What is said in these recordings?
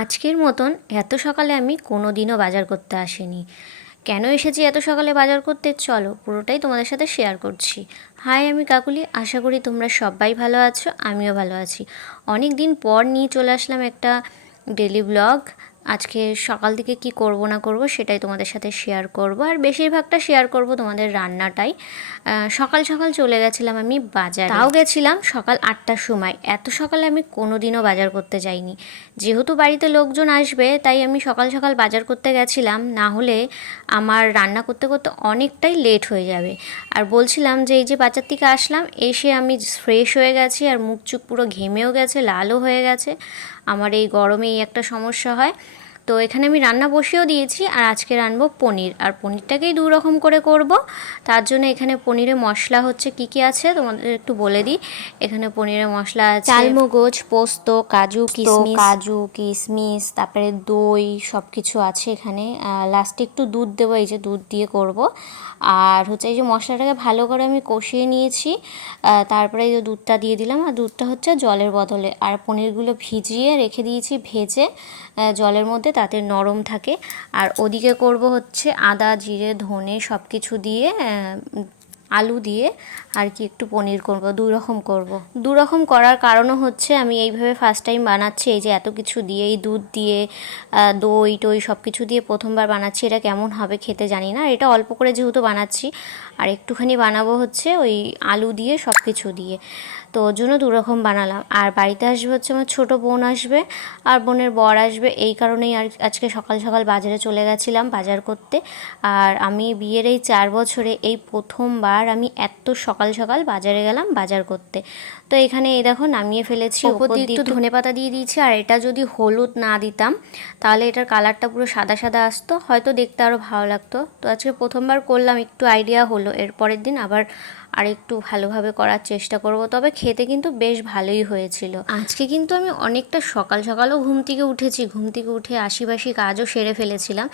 আজকের মতন এত সকালে আমি কোনো দিনও বাজার করতে আসিনি। কেন এসেছি এত সকালে বাজার করতে, চলো পুরোটাই তোমাদের সাথে শেয়ার করছি। হাই, আমি কাকুলি, আশা করি তোমরা সবাই ভালো আছো, আমিও ভালো আছি। অনেক দিন পর নিয়ে চলে আসলাম একটা ডেলি ব্লগ। আজকে সকাল থেকে কি করব না করব সেটাই তোমাদের সাথে শেয়ার করব, আর বেশিরভাগটা শেয়ার করব তোমাদের রান্নাটাই। সকাল সকাল চলে গেছিলাম আমি বাজারে, তাও গেছিলাম সকাল 8টার সময়। এত সকালে আমি কোনো দিনও বাজার করতে যাইনি। যেহেতু বাড়িতে লোকজন আসবে তাই আমি সকাল সকাল বাজার করতে গেছিলাম, না হলে আমার রান্না করতে করতে অনেকটাই লেট হয়ে যাবে। আর বলছিলাম যে এই যে বাজার থেকে আসলাম, এসে আমি ফ্রেশ হয়ে গেছি, আর মুখ চুখ পুরো ঘেমেও গেছে, লালও হয়ে গেছে। আমার এই গরমে এই একটা সমস্যা হয়। তো এখানে আমি রান্না বসিয়েও দিয়েছি, আর আজকে রান্নবো পনির, আর পনিরটাকেই দু রকম করে করব। তার জন্য এখানে পনিরে মশলা হচ্ছে কি কি আছে তোমাদের একটু বলে দিই। এখানে পনিরের মশলা আছে চালমগজ, পোস্ত, কাজু কিশমিশ, তারপরে দই, সব কিছু আছে এখানে। লাস্টে একটু দুধ দেবো, এই যে দুধ দিয়ে করব। আর হচ্ছে এই যে মশলাটাকে ভালো করে আমি কষিয়ে নিয়েছি, তারপরে এই যে দুধটা দিয়ে দিলাম, আর দুধটা হচ্ছে জলের বদলে। আর পনিরগুলো ভিজিয়ে রেখে দিয়েছি, ভেজে জলের মধ্যে, তাতে নরম থাকে। আর ওদিকে করব হচ্ছে আদা জিরে ধনে সব কিছু দিয়ে, আলু দিয়ে আর কি একটু পনির করব, দুই রকম করব। দু রকম করার কারণও হচ্ছে আমি এইভাবে ফার্স্ট টাইম বানাচ্ছি, এই যে এত কিছু দিয়ে, এই দুধ দিয়ে দই টই সব কিছু দিয়ে প্রথমবার বানাচ্ছি। এটা কেমন হবে খেতে জানি না, এটা অল্প করে যেহেতু বানাচ্ছি। আর একটুখানি বানাবো হচ্ছে ওই আলু দিয়ে সব কিছু দিয়ে, তো ওর জন্য দু রকম বানালাম। আর বাড়িতে আসবে হচ্ছে আমার ছোটো বোন আসবে, আর বোনের বর আসবে, এই কারণেই আর আজকে সকাল সকাল বাজারে চলে গেছিলাম বাজার করতে। আর আমি বিয়ের এই 4 বছরে এই প্রথমবার আমি এত সকাল সকাল বাজারে গেলাম বাজার করতে। তো এখানে এই দেখো নামিয়ে ফেলেছি, ওপর দিয়ে একটু ধনেপাতা দিয়ে দিয়েছি। আর এটা যদি হলুদ না দিতাম তাহলে এটার কালারটা পুরো সাদা সাদা আসতো, হয়তো দেখতে আরও ভালো লাগতো। তো আজকে প্রথমবার করলাম, একটু আইডিয়া হলো, এর পরের দিন আবার আরেকটু ভালোভাবে করার চেষ্টা করব। তবে খেতে কিন্তু বেশ ভালোই হয়েছিল। আজকে কিন্তু আমি অনেকটা সকাল সকালও ঘুম থেকে উঠেছি, ঘুম থেকে উঠে আশিবাসি কাজও সেরে ফেলেছিলাম।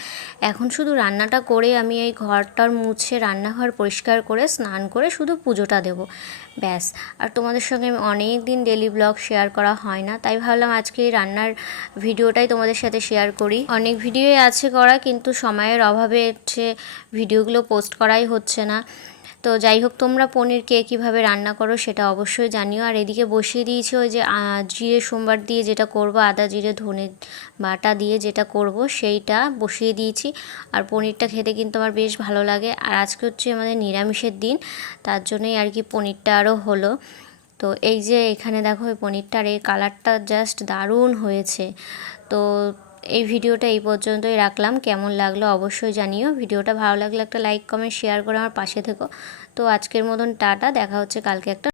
এখন শুধু রান্নাটা করে আমি এই ঘরটার মুছে, রান্নাঘর পরিষ্কার করে, স্নান করে শুধু পুজোটা দেব, ব্যাস। আর তোমাদের সঙ্গে আমি অনেক দিন ডেলি ব্লগ শেয়ার করা হয় না, তাই ভাবলাম আজকে এই রান্নার ভিডিওটাই তোমাদের সাথে শেয়ার করি। অনেক ভিডিওই আছে করা, কিন্তু সময়ের অভাবে হচ্ছে ভিডিওগুলো পোস্ট করাই হচ্ছে না। তো যাই হোক, তোমরা পনির কে কীভাবে রান্না করো সেটা অবশ্যই জানিও। আর এদিকে বসিয়ে দিয়েছি ওই যে জিরে সোমবার দিয়ে যেটা করব, আদা জিরে ধনে বাটা দিয়ে যেটা করব সেইটা বসিয়ে দিয়েছি। আর পনিরটা খেতে কিন্তু আমার বেশ ভালো লাগে। আর আজকে হচ্ছে আমাদের নিরামিষের দিন, তার জন্যই আর কি পনিরটা আরও হলো। তো এই যে এখানে দেখো এই পনিরটার এই কালারটা জাস্ট দারুণ হয়েছে। তো এই ভিডিওটা এই পর্যন্তই রাখলাম, কেমন লাগলো অবশ্যই জানিও। ভিডিওটা ভালো লাগলে একটা লাইক কমেন্ট শেয়ার করে আমার পাশে থেকো। তো আজকের মতন টাটা, দেখা হচ্ছে কালকে একটা